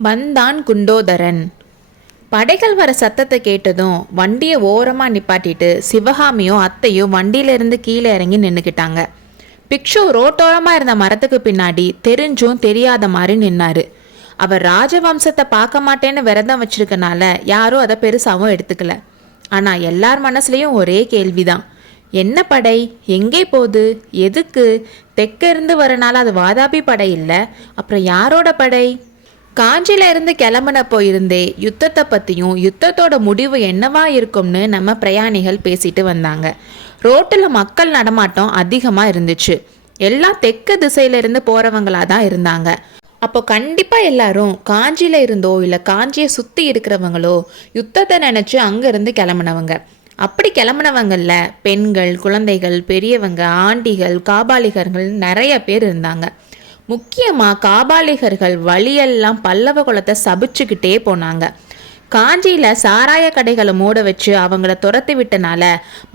வந்தான் குண்டோதரன். படைகள் வர சத்தத்தை கேட்டதும் வண்டியை ஓரமாக நிப்பாட்டிட்டு சிவகாமியும் அத்தையும் வண்டியிலிருந்து கீழே இறங்கி நின்றுக்கிட்டாங்க. பிக்ஷு ரோட்டோரமாக இருந்த மரத்துக்கு பின்னாடி தெரிஞ்சும் தெரியாத மாதிரி நின்னாரு. அவர் ராஜவம்சத்தை பார்க்க மாட்டேன்னு விரதம் வச்சிருக்கனால யாரும் அதை பெருசாகவும் எடுத்துக்கல. ஆனால் எல்லார் மனசுலையும் ஒரே கேள்விதான், என்ன படை, எங்கே போகுது, எதுக்கு? தெற்க இருந்து வரனால அது வாதாபி படை இல்லை, அப்புறம் யாரோட படை? காஞ்சியில இருந்து கிளம்புனப்போ இருந்தே யுத்தத்தை பற்றியும் யுத்தத்தோட முடிவு என்னவா இருக்கும்னு நம்ம பிரயாணிகள் பேசிட்டு வந்தாங்க. ரோட்டில் மக்கள் நடமாட்டம் அதிகமாக இருந்துச்சு. எல்லாம் தெற்கு திசையிலிருந்து போகிறவங்களா தான் இருந்தாங்க. அப்போ கண்டிப்பாக எல்லாரும் காஞ்சியில் இருந்தோ இல்லை காஞ்சியை சுற்றி இருக்கிறவங்களோ யுத்தத்தை நினச்சி அங்கேருந்து கிளம்புனவங்க. அப்படி கிளம்புனவங்களில் பெண்கள், குழந்தைகள், பெரியவங்க, ஆண்டிகள், காபாலிகர்கள் நிறைய பேர் இருந்தாங்க. முக்கியமாக காபாலிகர்கள் வழியெல்லாம் பல்லவ குலத்தை சபிச்சுக்கிட்டே போனாங்க. காஞ்சியில் சாராய கடைகளை மூட வச்சு அவங்கள துரத்தி விட்டனால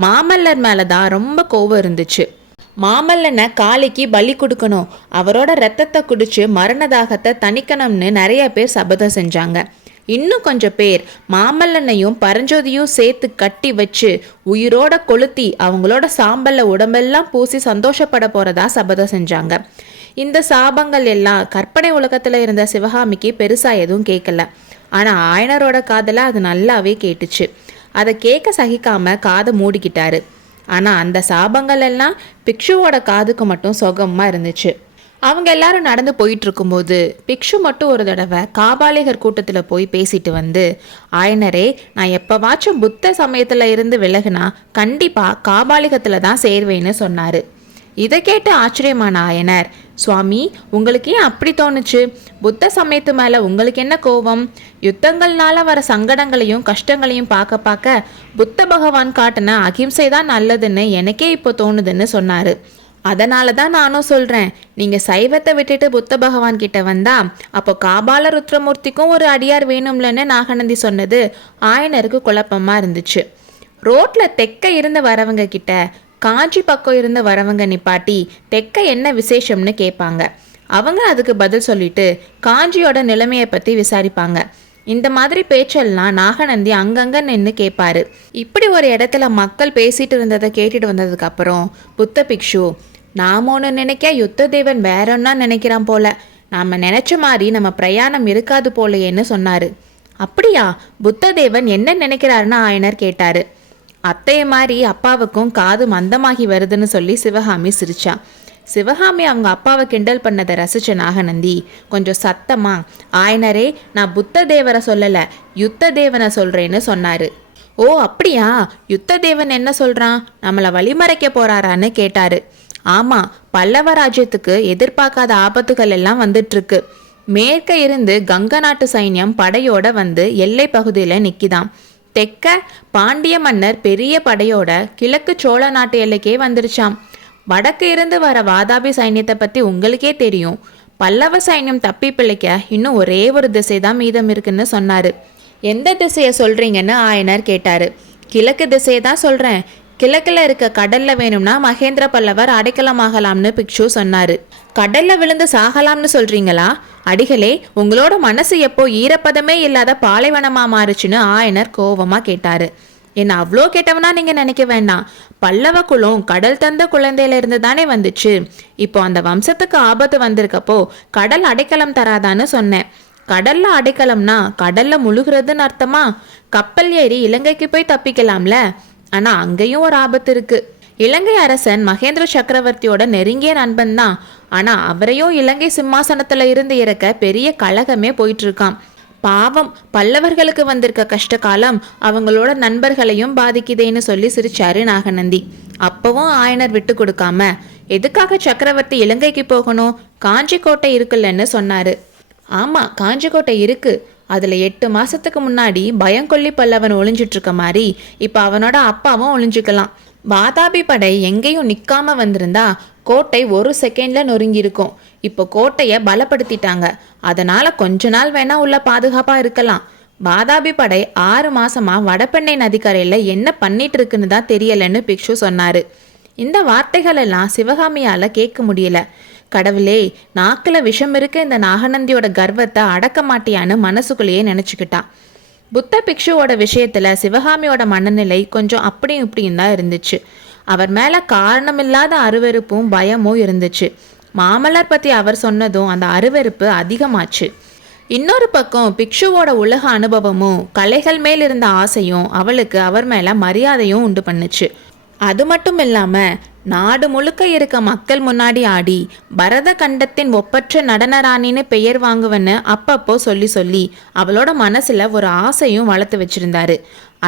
மாமல்லர் மேலே தான் ரொம்ப கோபம் இருந்துச்சு. மாமல்லனை காளிக்கு பலி கொடுக்கணும், அவரோட ரத்தத்தை குடிச்சு மரணதாகத்தை தணிக்கணும்னு நிறைய பேர் சபதம் செஞ்சாங்க. இன்னும் கொஞ்சம் பேர் மாமல்லனையும் பரஞ்சோதியும் சேர்த்து கட்டி வச்சு உயிரோட கொளுத்தி அவங்களோட சாம்பல்ல உடம்பெல்லாம் பூசி சந்தோஷப்பட போறதா சபதம் செஞ்சாங்க. இந்த சாபங்கள் எல்லாம் கற்பனை உலகத்துல இருந்த சிவகாமிக்கு பெருசா எதுவும் கேட்கல. ஆனா ஆயனரோட காதல அது நல்லாவே கேட்டுச்சு. அதை கேட்க சகிக்காம காதை மூடிக்கிட்டாரு. ஆனா அந்த சாபங்கள் எல்லாம் பிக்ஷுவோட காதுக்கு மட்டும் சுகமா இருந்துச்சு. அவங்க எல்லாரும் நடந்து போயிட்டு இருக்கும்போது பிக்ஷு மட்டும் ஒரு தடவை காபாலிகர் கூட்டத்தில் போய் பேசிட்டு வந்து, ஆயனரே, நான் எப்பவாச்சும் புத்த சமயத்தில் இருந்து விலகுனா கண்டிப்பாக காபாலிகத்தில் தான் சேர்வேன்னு சொன்னார். இதை கேட்டு ஆச்சரியமான ஆயனர், சுவாமி, உங்களுக்கு ஏன் அப்படி தோணுச்சு? புத்த சமயத்து மேலே உங்களுக்கு என்ன கோபம்? யுத்தங்கள்னால வர சங்கடங்களையும் கஷ்டங்களையும் பார்க்க பார்க்க புத்த பகவான் காட்டின அகிம்சை தான் நல்லதுன்னு எனக்கே இப்போ தோணுதுன்னு சொன்னார். அதனால தான் நானும் சொல்கிறேன், நீங்கள் சைவத்தை விட்டுட்டு புத்த பகவான் கிட்ட வந்தா அப்போ காபால ருத்ரமூர்த்திக்கும் ஒரு அடியார் வேணும்லன்னு நாகநந்தி சொன்னது ஆயனருக்கு குழப்பமாக இருந்துச்சு. ரோட்டில் தெற்க இருந்து வரவங்க கிட்ட காஞ்சி பக்கம் இருந்து வரவங்க நிப்பாட்டி தெற்க என்ன விசேஷம்னு கேட்பாங்க. அவங்க அதுக்கு பதில் சொல்லிட்டு காஞ்சியோட நிலைமையை பற்றி விசாரிப்பாங்க. இந்த மாதிரி பேச்செல்லாம் நாகநந்தி அங்கங்க நின்று கேட்பாரு. இப்படி ஒரு இடத்துல மக்கள் பேசிட்டு இருந்ததை கேட்டுட்டு வந்ததுக்கு அப்புறம் புத்த பிக்ஷு, நாம ஒன்று நினைக்க யுத்த தேவன் வேற ஒன்னா நினைக்கிறான் போல, நாம நினைச்ச மாதிரி நம்ம பிரயாணம் இருக்காது போலையேன்னு சொன்னாரு. அப்படியா? புத்த தேவன் என்ன நினைக்கிறாருன்னு ஆயனர் கேட்டாரு. அத்தைய மாதிரி அப்பாவுக்கும் காது மந்தமாகி வருதுன்னு சொல்லி சிவகாமி சிரிச்சா. சிவகாமி அவங்க அப்பாவை கிண்டல் பண்ணதை ரசிச்ச நாகநந்தி கொஞ்சம் சத்தமா, ஆயனரே, நான் புத்த தேவரை சொல்லலை, யுத்த தேவனை சொல்றேன்னு சொன்னாரு. ஓ அப்படியா? யுத்த தேவன் என்ன சொல்றான்? நம்மளை வழிமறைக்க போறாரான்னு கேட்டாரு. ஆமா, பல்லவ ராஜ்யத்துக்கு எதிர்பார்க்காத ஆபத்துகள் எல்லாம் வந்துட்டு இருக்கு. மேற்க இருந்து கங்க நாட்டு சைன்யம் படையோட வந்து எல்லை பகுதியில நிக்கிதாம். தெற்க பாண்டிய மன்னர் பெரிய படையோட கிழக்கு சோழ நாட்டு எல்லைக்கே வந்துருச்சாம். வடக்கு இருந்து வர வாதாபி சைன்யத்தை பற்றி உங்களுக்கே தெரியும். பல்லவ சைன்யம் தப்பி பிழைக்க இன்னும் ஒரே ஒரு திசை தான் மீதம் இருக்குன்னு சொன்னாரு. எந்த திசையை சொல்றீங்கன்னு ஆயனர் கேட்டாரு. கிழக்கு திசையை தான் சொல்றேன். கிழக்குல இருக்க கடல்ல வேணும்னா மகேந்திர பல்லவர் அடைக்கலமாகலாம்னு பிக்ஷு சொன்னாரு. கடல்ல விழுந்து சாகலாம்னு சொல்றீங்களா? அடிகளே, உங்களோட மனசு எப்போ ஈரப்பதமே இல்லாத பாலைவனமா மாறுச்சுன்னு ஆயனர் கோவமா கேட்டாரு. என்ன அவ்வளோ கேட்டவனா நீங்க நினைக்க வேண்டாம். பல்லவ குலம் கடல் தந்த குழந்தையில இருந்து தானே வந்துச்சு. இப்போ அந்த வம்சத்துக்கு ஆபத்து வந்திருக்கப்போ கடல் அடைக்கலம் தராதான்னு சொன்னேன். கடல்ல அடைக்கலம்னா கடல்ல முழுகிறதுன்னு அர்த்தமா? கப்பல் ஏறி இலங்கைக்கு போய் தப்பிக்கலாம்ல. ஆனா அங்கேயும் ஒரு ஆபத்து இருக்கு. இலங்கை அரசன் மகேந்திர சக்கரவர்த்தியோட நெருங்கிய நண்பன் தான். ஆனா அவரையும் இலங்கை சிம்மாசனத்துல இருந்து இறக்க பெரிய கழகமே போயிட்டு இருக்கான். பாவம், பல்லவர்களுக்கு வந்திருக்க கஷ்ட காலம் அவங்களோட நண்பர்களையும் பாதிக்குதேன்னு சொல்லி சிரிச்சாரு நாகநந்தி. அப்பவும் ஆயனர் விட்டு கொடுக்காம, எதுக்காக சக்கரவர்த்தி இலங்கைக்கு போகணும்? காஞ்சி கோட்டை இருக்குல்லன்னு சொன்னாரு. ஆமா, காஞ்சி கோட்டை இருக்கு. அதுல 8 மாசத்துக்கு முன்னாடி பயங்கொல்லி பல்லவன் ஒளிஞ்சிட்டு இருக்க மாதிரி இப்ப அவனோட அப்பாவும் ஒளிஞ்சுக்கலாம். வாதாபி படை எங்கேயும் நிக்காம வந்திருந்தா கோட்டை ஒரு செகண்ட்ல நொறுங்கி இருக்கும். இப்போ கோட்டையை பலப்படுத்திட்டாங்க. அதனால கொஞ்ச நாள் வேணா உள்ள பாதுகாப்பா இருக்கலாம். வாதாபி படை 6 மாசமா வடபெண்ணை நதிக்கரையில என்ன பண்ணிட்டு இருக்குன்னு தான் தெரியலன்னு பிக்ஷு சொன்னாரு. இந்த வார்த்தைகள் எல்லாம் சிவகாமியால கேட்க முடியல. கடவுளே, நாக்கில் விஷம் இருக்க இந்த நாகநந்தியோட கர்வத்தை அடக்க மாட்டியான்னு மனசுக்குள்ளேயே நினச்சிக்கிட்டா. புத்த பிக்ஷுவோட விஷயத்துல சிவகாமியோட மனநிலை கொஞ்சம் அப்படியும் இப்படியும் தான் இருந்துச்சு. அவர் மேல காரணமில்லாத அருவருப்பும் பயமும் இருந்துச்சு. மாமல்லர் பத்தி அவர் சொன்னதும் அந்த அருவருப்பு அதிகமாச்சு. இன்னொரு பக்கம் பிக்ஷுவோட உலக அனுபவமும் கலைகள் மேல் இருந்த ஆசையும் அவளுக்கு அவர் மேல மரியாதையும் உண்டு பண்ணுச்சு. அது மட்டும் இல்லாம நாடு முழுக்க இருக்க மக்கள் முன்னாடி ஆடி பரத கண்டத்தின் ஒப்பற்ற நடனராணின்னு பெயர் வாங்குவன்னு அப்பப்போ சொல்லி சொல்லி அவளோட மனசுல ஒரு ஆசையும் வளர்த்து வச்சிருந்தாரு.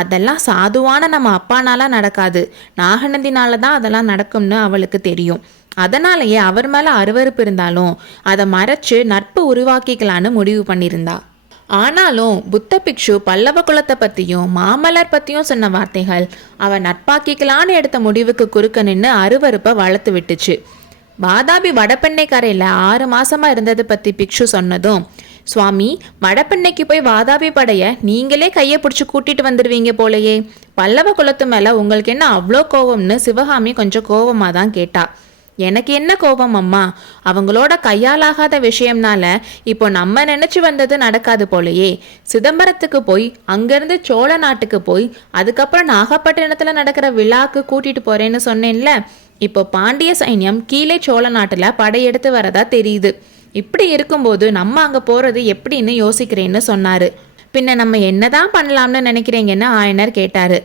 அதெல்லாம் சாதுவான நம்ம அப்பானால நடக்காது, நாகநந்தினால தான் அதெல்லாம் நடக்கும்னு அவளுக்கு தெரியும். அதனாலேயே அவர் மேல அருவருப்பு இருந்தாலும் அதை மறைச்சு நட்பு உருவாக்கிக்கலான்னு முடிவு பண்ணியிருந்தா. ஆனாலும் புத்த பிக்ஷு பல்லவ குலத்தை பற்றியும் மாமல்லர் பற்றியும் சொன்ன வார்த்தைகள் அவன் நட்பாக்கிக்கலான்னு எடுத்த முடிவுக்கு குறுக்க நின்று அருவருப்பை வளர்த்து விட்டுச்சு. வாதாபி வடபெண்ணை கரையில் 6 மாசமா இருந்தது பற்றி பிக்ஷு சொன்னதும், சுவாமி, வடபெண்ணைக்கு போய் வாதாபி படைய நீங்களே கையை பிடிச்சி கூட்டிட்டு வந்துடுவீங்க போலையே, பல்லவ குலத்து மேலே உங்களுக்கு என்ன அவ்வளோ கோபம்னு சிவகாமி கொஞ்சம் கோபமாக தான் கேட்டா. எனக்கு என்ன கோபம் அம்மா, அவங்களோட கையாலாகாத விஷயம்னால இப்போ நம்ம நினைச்சு வந்தது நடக்காது போலையே. சிதம்பரத்துக்கு போய் அங்கிருந்து சோழ நாட்டுக்கு போய் அதுக்கப்புறம் நாகப்பட்டினத்தில் நடக்கிற விழாக்கு கூட்டிட்டு போறேன்னு சொன்னேன்ல, இப்போ பாண்டிய சைன்யம் கீழே சோழ நாட்டில் படையெடுத்து வரதா தெரியுது. இப்படி இருக்கும்போது நம்ம அங்கே போறது எப்படின்னு யோசிக்கிறேன்னு சொன்னாரு. பின்ன நம்ம என்னதான் பண்ணலாம்னு நினைக்கிறீங்கன்னு ஆயனர் கேட்டாரு.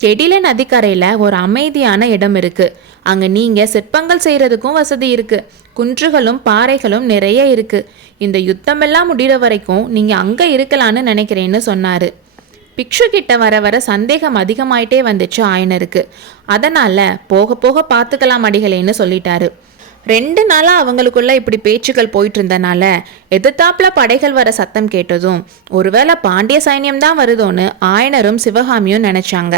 கெடில நதிக்கரையில் ஒரு அமைதியான இடம் இருக்கு. அங்கே நீங்கள் சிற்பங்கள் செய்கிறதுக்கும் வசதி இருக்கு. குன்றுகளும் பாறைகளும் நிறைய இருக்கு. இந்த யுத்தமெல்லாம் முடிகிற வரைக்கும் நீங்கள் அங்கே இருக்கலான்னு நினைக்கிறேன்னு சொன்னார். பிக்ஷு கிட்ட வர வர சந்தேகம் அதிகமாயிட்டே வந்துச்சு ஆயனருக்கு. அதனால போக போக பார்த்துக்கலாம் அடிகளேன்னு சொல்லிட்டாரு. 2 நாளாக அவங்களுக்குள்ள இப்படி பேச்சுக்கள் போயிட்டு இருந்தனால எதிர்த்தாப்புல படைகள் வர சத்தம் கேட்டதும் ஒருவேளை பாண்டிய சைன்யம் தான் வருதோன்னு ஆயனரும் சிவகாமியும் நினைச்சாங்க.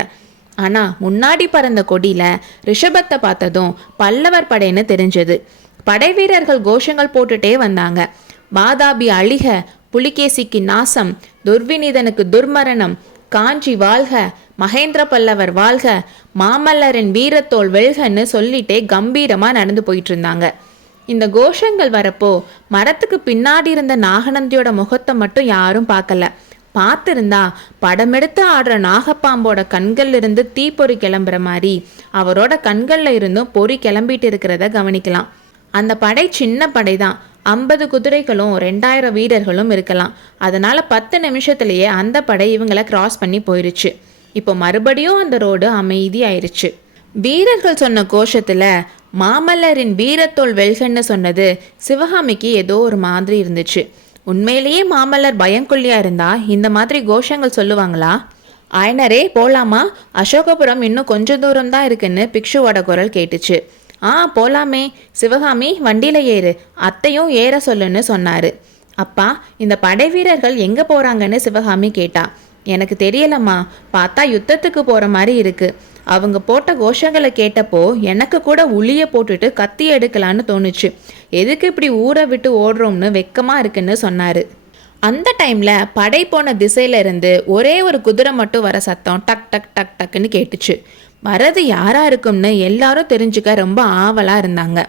ஆனால் முன்னாடி பறந்த கொடியில் ரிஷபத்தை பார்த்ததும் பல்லவர் படைன்னு தெரிஞ்சது. படை வீரர்கள் கோஷங்கள் போட்டுட்டே வந்தாங்க. வாதாபி அழிக, புலிகேசிக்கு நாசம், துர்விநீதனுக்கு துர்மரணம், காஞ்சி வாழ்க, மகேந்திர பல்லவர் வாழ்க, மாமல்லரின் வீரத்தோல் வெல்கன்னு சொல்லிட்டே கம்பீரமாக நடந்து போயிட்டு இருந்தாங்க. இந்த கோஷங்கள் வரப்போ மரத்துக்கு பின்னாடி இருந்த நாகநந்தியோட முகத்தை மட்டும் யாரும் பார்க்கல. பார்த்துருந்தா படமெடுத்து ஆடுற நாகப்பாம்போட கண்கள்ல இருந்து தீப்பொறி கிளம்புற மாதிரி அவரோட கண்கள்ல இருந்தும் பொறி கிளம்பிட்டு இருக்கிறத கவனிக்கலாம். அந்த படை சின்ன படை தான். 50 குதிரைகளும் 2000 வீரர்களும் இருக்கலாம். அதனால 10 நிமிஷத்துலேயே அந்த படை இவங்களை கிராஸ் பண்ணி போயிருச்சு. இப்போ மறுபடியும் அந்த ரோடு அமைதி ஆயிடுச்சு. வீரர்கள் சொன்ன கோஷத்துல மாமல்லரின் வீரத்தோல் வெல்கன்னு சொன்னது சிவகாமிக்கு ஏதோ ஒரு மாதிரி இருந்துச்சு. உண்மையிலேயே மாமல்லர் பயங்கொல்லியா இருந்தா இந்த மாதிரி கோஷங்கள் சொல்லுவாங்களா? ஆயனரே போலாமா? அசோகபுரம் இன்னும் கொஞ்சம் தூரம் தான் இருக்குன்னு பிக்ஷுவோட குரல் கேட்டுச்சு. போலாமே. சிவகாமி, வண்டியில ஏறு, அத்தையும் ஏற சொல்லுன்னு சொன்னாரு. அப்பா, இந்த படை வீரர்கள் எங்க போறாங்கன்னு சிவகாமி கேட்டா. எனக்கு தெரியலம்மா, பார்த்தா யுத்தத்துக்கு போற மாதிரி இருக்கு. அவங்க போட்ட கோஷங்களை கேட்டப்போ எனக்கு கூட உளிய போட்டுட்டு கத்தி எடுக்கலான்னு தோணுச்சு. எதுக்கு இப்படி ஊரை விட்டு ஓடுறோம்னு வெக்கமா இருக்குன்னு சொன்னாரு. அந்த டைம்ல படை போன திசையில இருந்து ஒரே ஒரு குதிரை மட்டும் வர சத்தம் டக் டக் டக் டக்குன்னு கேட்டுச்சு. வரது யாரா இருக்கும்னு எல்லாரும் தெரிஞ்சுக்க ரொம்ப ஆவலா இருந்தாங்க.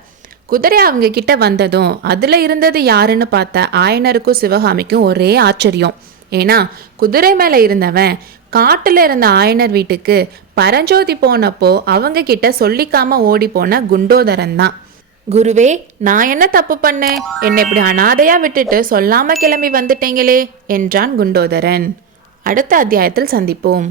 குதிரை அவங்க கிட்ட வந்ததும் அதுல இருந்தது யாருன்னு பார்த்த ஆயனருக்கும் சிவகாமிக்கும் ஒரே ஆச்சரியம். ஏன்னா குதிரை மேல இருந்தவன் காட்டுல இருந்த ஆயனர் வீட்டுக்கு பரஞ்சோதி போனப்போ அவங்க கிட்ட சொல்லிக்காம ஓடி போன குண்டோதரன் தான். குருவே, நான் என்ன தப்பு பண்ணேன்? என்னை இப்படி அனாதையா விட்டுட்டு சொல்லாம கிளம்பி வந்துட்டீங்களே என்றான் குண்டோதரன். அடுத்த அத்தியாயத்தில் சந்திப்போம்.